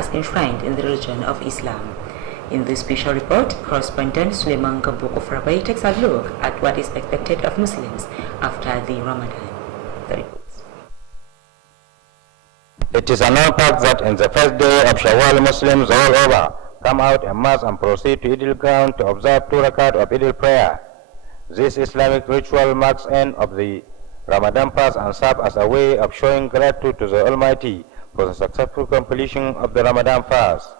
as enshrined in the religion of Islam. In this special report, correspondent Suleiman Gabokofrabai takes a look at what is expected of Muslims after the Ramadan. The reports. It is a known fact that in the first day of Shawwal, Muslims all over come out en masse and proceed to Eid ground to observe 2 rakat of Eid prayer. This Islamic ritual marks end of the Ramadan fast and serves as a way of showing gratitude to the Almighty for the successful completion of the Ramadan fast.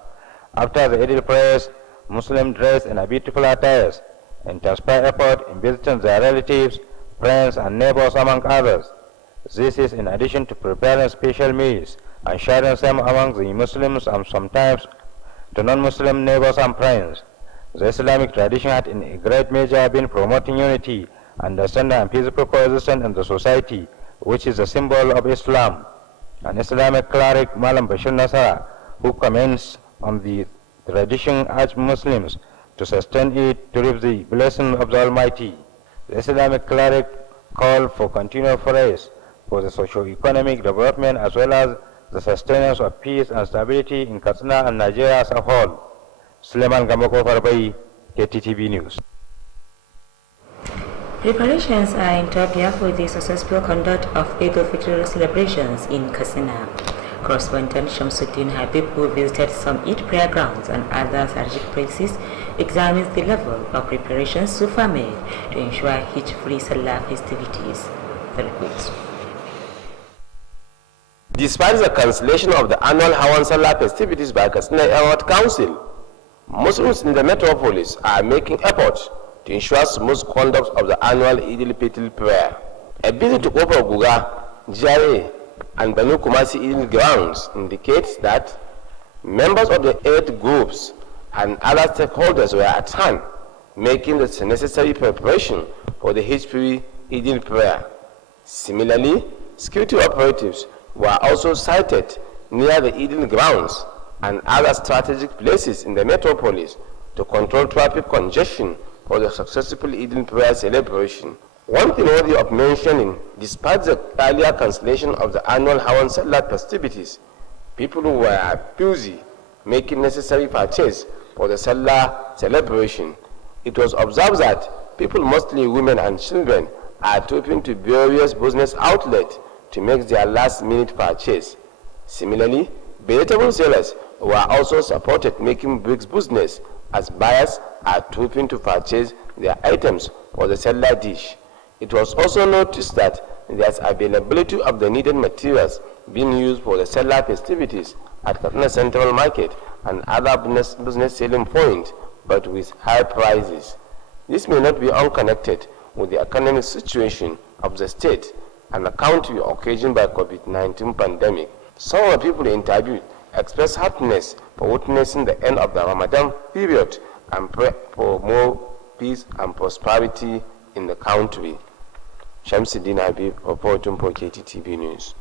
After the Eid prayers, Muslims dress in a beautiful attires and inspire effort in visiting their relatives, friends, and neighbors, among others. This is in addition to preparing special meals and sharing them among the Muslims and sometimes to non-Muslim neighbors and friends. The Islamic tradition had in a great measure been promoting unity, understanding, and peaceful coexistence in the society, which is a symbol of Islam. An Islamic cleric, Malam Bashir Nasara, who comments on the tradition, urged Muslims to sustain it to reap the blessing of the Almighty. The Islamic cleric called for continued prayers for the socio-economic development as well as the sustenance of peace and stability in Katsina and Nigeria as a whole. Suleiman Gamoko Farbai, Kttv News. Preparations are in Ethiopia for the successful conduct of Eid al-Fitr celebrations in Katsina. Correspondent Shamsuddin Habib, who visited some Eid prayer grounds and other strategic places, examines the level of preparations so far made to ensure hitch-free Salah festivities. The reports. Despite the cancellation of the annual Hawan Salah festivities by Katsina Airport Council, Muslims in the metropolis are making efforts to ensure smooth conduct of the annual Eid al-Fitr prayer. A visit to Kofar Guga, Jare, and Banu Kumasi Eid grounds indicates that members of the 8 groups and other stakeholders were at hand, making the necessary preparation for the hitch-free Eid prayer. Similarly, security operatives were also sighted near the Eid grounds and other strategic places in the metropolis to control traffic congestion for the successful Eid prayer celebration. One thing worthy of mentioning, despite the earlier cancellation of the annual Hawan Salah festivities, people were busy making necessary purchase for the Salah celebration. It was observed that people, mostly women and children, are trooping to various business outlets to make their last-minute purchase. Similarly, vegetable sellers were also supported making bricks business as buyers are trooping to purchase their items for the Salah dish. It was also noticed that there is availability of the needed materials being used for the Salah festivities at Katsina Central Market and other business selling points, but with high prices. This may not be unconnected with the economic situation of the state and the country occasioned by COVID-19 pandemic. Some of the people interviewed expressed happiness for witnessing the end of the Ramadan period and pray for more peace and prosperity in the country. Shamsuddin Habib, reporting for Kttv News.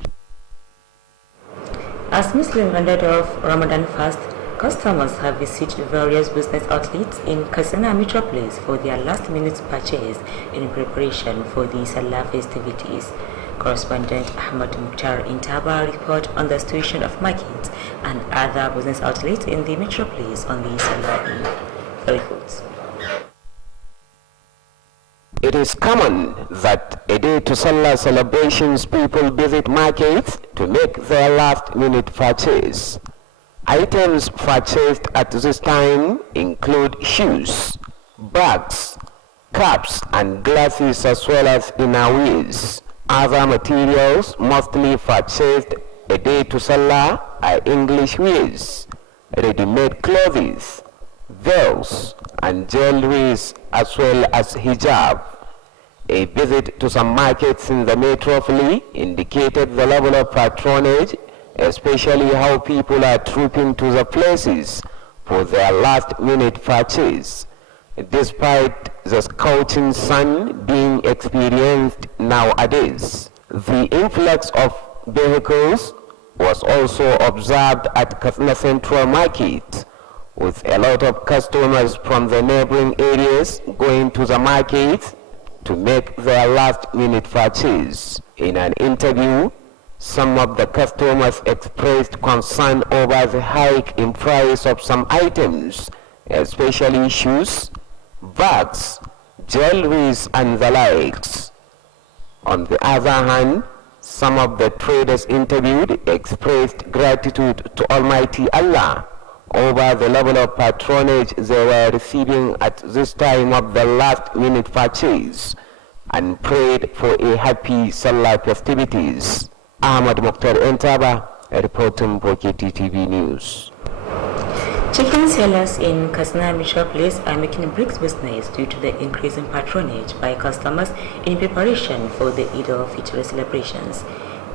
As Muslims ended off Ramadan fast, customers have visited various business outlets in Katsina metropolis for their last-minute purchase in preparation for the Salah festivities. Correspondent Ahmad Mukhtar in Taba report on the situation of markets and other business outlets in the metropolis on the Salah Eve. The reports. It is common that a day to Salah celebrations people visit markets to make their last-minute purchase. Items purchased at this time include shoes, bags, caps and glasses as well as innerwears. Other materials mostly purchased a day to Salah are English wears, ready-made clothes, veils and jewelries as well as hijab. A visit to some markets in the metropolis indicated the level of patronage, especially how people are trooping to the places for their last-minute purchase, despite the scorching sun being experienced nowadays. The influx of vehicles was also observed at Katsina Central Market, with a lot of customers from the neighboring areas going to the market to make their last-minute purchase. In an interview, Some of the customers expressed concern over the hike in price of some items, especially shoes, bags, jewelries, and the likes. On the other hand, some of the traders interviewed expressed gratitude to Almighty Allah over the level of patronage they were receiving at this time of the last-minute purchase and prayed for a happy Salah festivities. Ahmad Mukhtar Entaba, reporting for Kttv News. Chicken sellers in Katsina Metropolis are making bricks business due to the increase in patronage by customers in preparation for the Eid al-Fitr celebrations.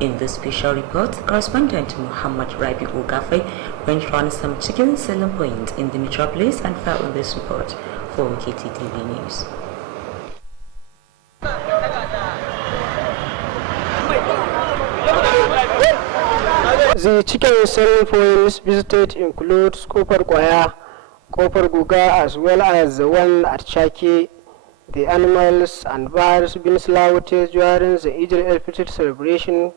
In this special report, correspondent Muhammad Rabi Ugafe went round some chicken selling points in the metropolis and filed this report for Kttv News. The chicken selling points visited include Kofar Kwaya, Kofar Guga, as well as the one at Chaki. The animals and birds being slaughtered during the Eid al-Fitr celebration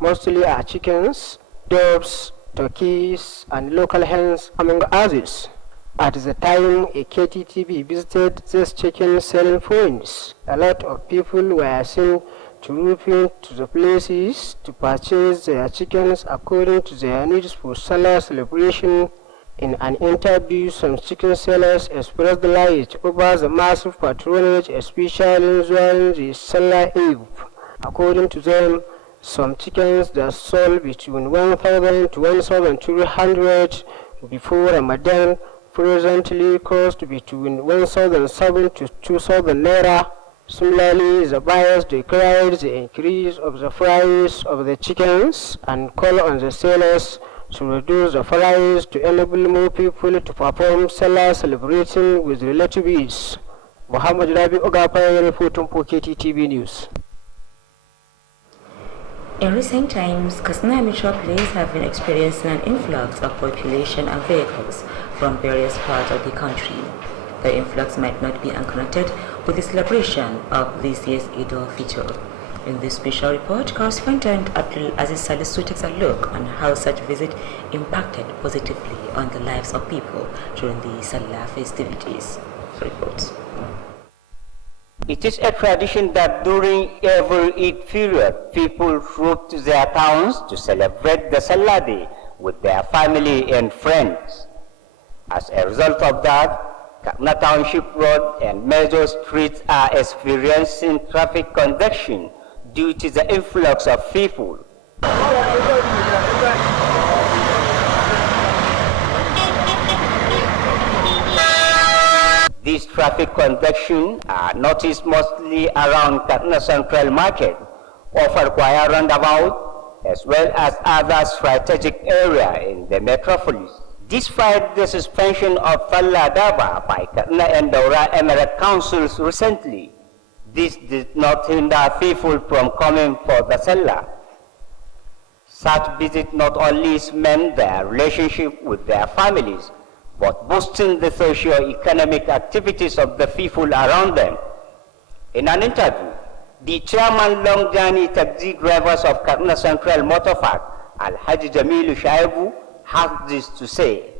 mostly are chickens, doves, turkeys, and local hens, among others. At the time a Kttv visited these chicken selling points, a lot of people were seen trooping to the places to purchase their chickens according to their needs for Salah celebration. In an interview, some chicken sellers expressed delight over the massive patronage, especially during the Salah Eve. According to them, some chickens that sold between 1,000 to 1,200 before Ramadan presently cost between 1,007 to 2,000 naira. Similarly, the buyers decried the increase of the price of the chickens and called on the sellers to reduce the price to enable more people to perform Salah celebrating with relative ease. Muhammad Rabi Ogapay reporting for Kttv News. In recent times, Katsina Metropolis have been experiencing an influx of population and vehicles from various parts of the country. The influx might not be unconnected with the celebration of this year's Eid al-Fitr. In this special report, correspondent Abdul Aziz Salisu takes a look on how such visit impacted positively on the lives of people during the Salah festivities. Reports. It is a tradition that during every Eid period, people troop to their towns to celebrate the Salah day with their family and friends. As a result of that, Katsina Township Road and major streets are experiencing traffic congestion due to the influx of people. These traffic congestion are noticed mostly around Katsina Central Market, Kofar Kwaya roundabout, as well as other strategic area in the metropolis. Despite the suspension of Salah Daba by Katsina and Daura Emirate Councils recently, this did not hinder people from coming for the Salah. Such visit not only cement their relationship with their families, but boosting the socio-economic activities of the people around them. In an interview, the chairman long journey taxi drivers of Katsina Central Motor Park, Alhaji Jamilu Shaibu, has this to say.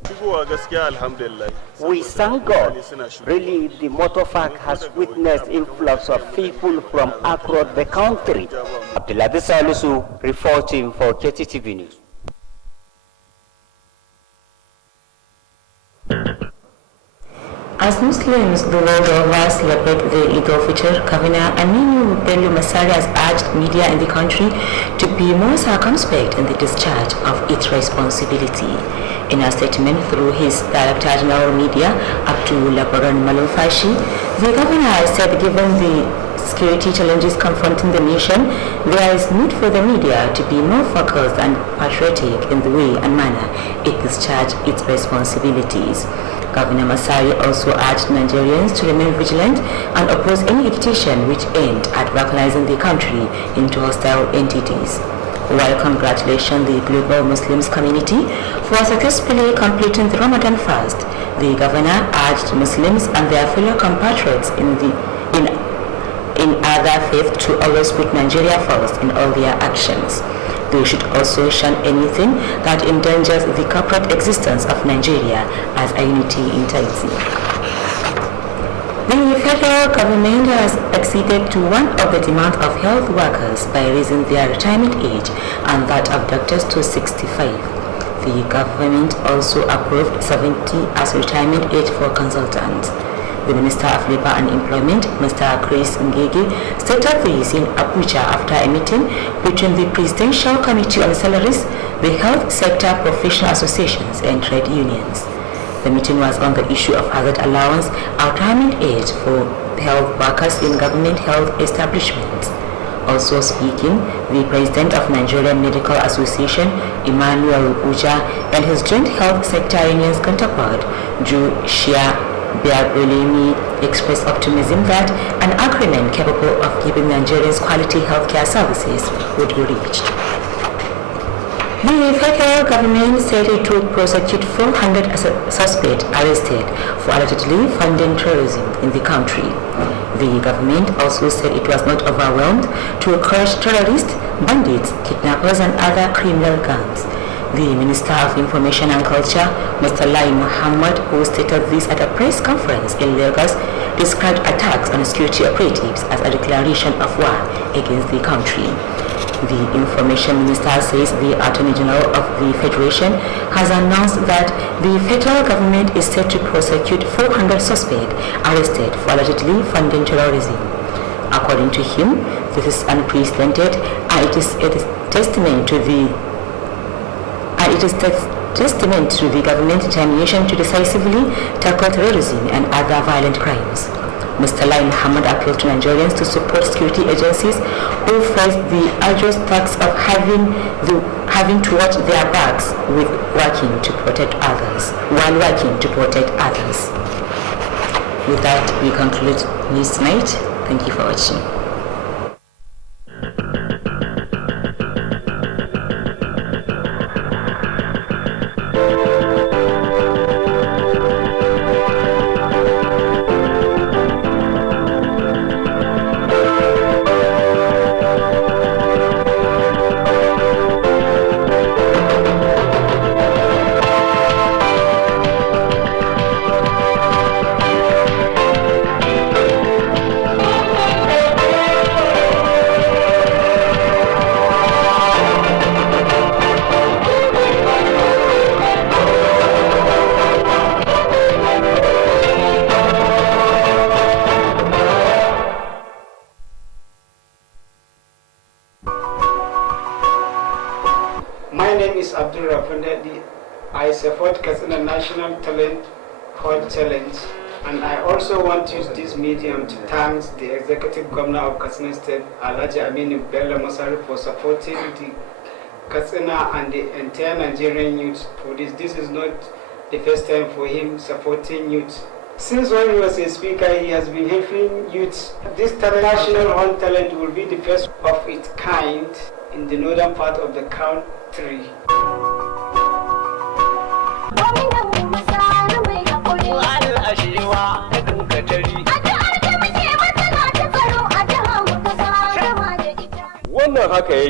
We thank God. Really, the motor park has witnessed influx of people from across the country. Abdullah Salisu reporting for Kttv News. As Muslims the world over celebrate the Eid al-Fitr, Governor Aminu Bello Masari has urged media in the country to be more circumspect in the discharge of its responsibility. In a statement through his Director General Media, Abdul Labaran Malumfashi, the Governor has said given the security challenges confronting the nation, there is need for the media to be more focused and patriotic in the way and manner it discharges its responsibilities. Governor Masari also urged Nigerians to remain vigilant and oppose any agitation which aimed at radicalizing the country into hostile entities. While congratulating the global Muslims community for successfully completing the Ramadan fast, the governor urged Muslims and their fellow compatriots in other faiths to always put Nigeria first in all their actions. They should also shun anything that endangers the corporate existence of Nigeria as a unity entity. The federal government has acceded to one of the demands of health workers by raising their retirement age and that of doctors to 65. The government also approved 70 as retirement age for consultants. The Minister of Labour and Employment, Mr. Chris Ngege, stated this in Abuja after a meeting between the Presidential Committee on Salaries, the health sector professional associations and trade unions. The meeting was on the issue of hazard allowance and retirement age for health workers in government health establishments. Also speaking, the President of Nigerian Medical Association, Emmanuel Uja, and his joint health sector union's counterpart, Joe Shia Biabolemi, expressed optimism that an agreement capable of giving Nigerians quality healthcare services would be reached. The federal government said it would prosecute 400 suspects arrested for allegedly funding terrorism in the country. The government also said it was not overwhelmed to crush terrorists, bandits, kidnappers, and other criminal gangs. The Minister of Information and Culture, Mr. Lai Mohammed, who stated this at a press conference in Lagos, described attacks on security operatives as a declaration of war against the country. The Information Minister says the Attorney General of the Federation has announced that the federal government is set to prosecute 400 suspects arrested for allegedly funding terrorism. According to him, this is unprecedented and it is testament to the government's determination to decisively tackle terrorism and other violent crimes. Mr. Lai Mohammed appealed to Nigerians to support security agencies who face the arduous task of having to watch their backs while working to protect others. With that, we conclude news tonight. Thank you for watching. I support Katsina National Talent Hall Challenge, and I also want to use this medium to thank the Executive Governor of Katsina State, Alhaji Aminu Bello Masari, for supporting the Katsina and the entire Nigerian youth for this. This is not the first time for him supporting youth. Since when he was a speaker, he has been helping youth. This National Hall Talent will be the first of its kind in the northern part of the country. Wannan haka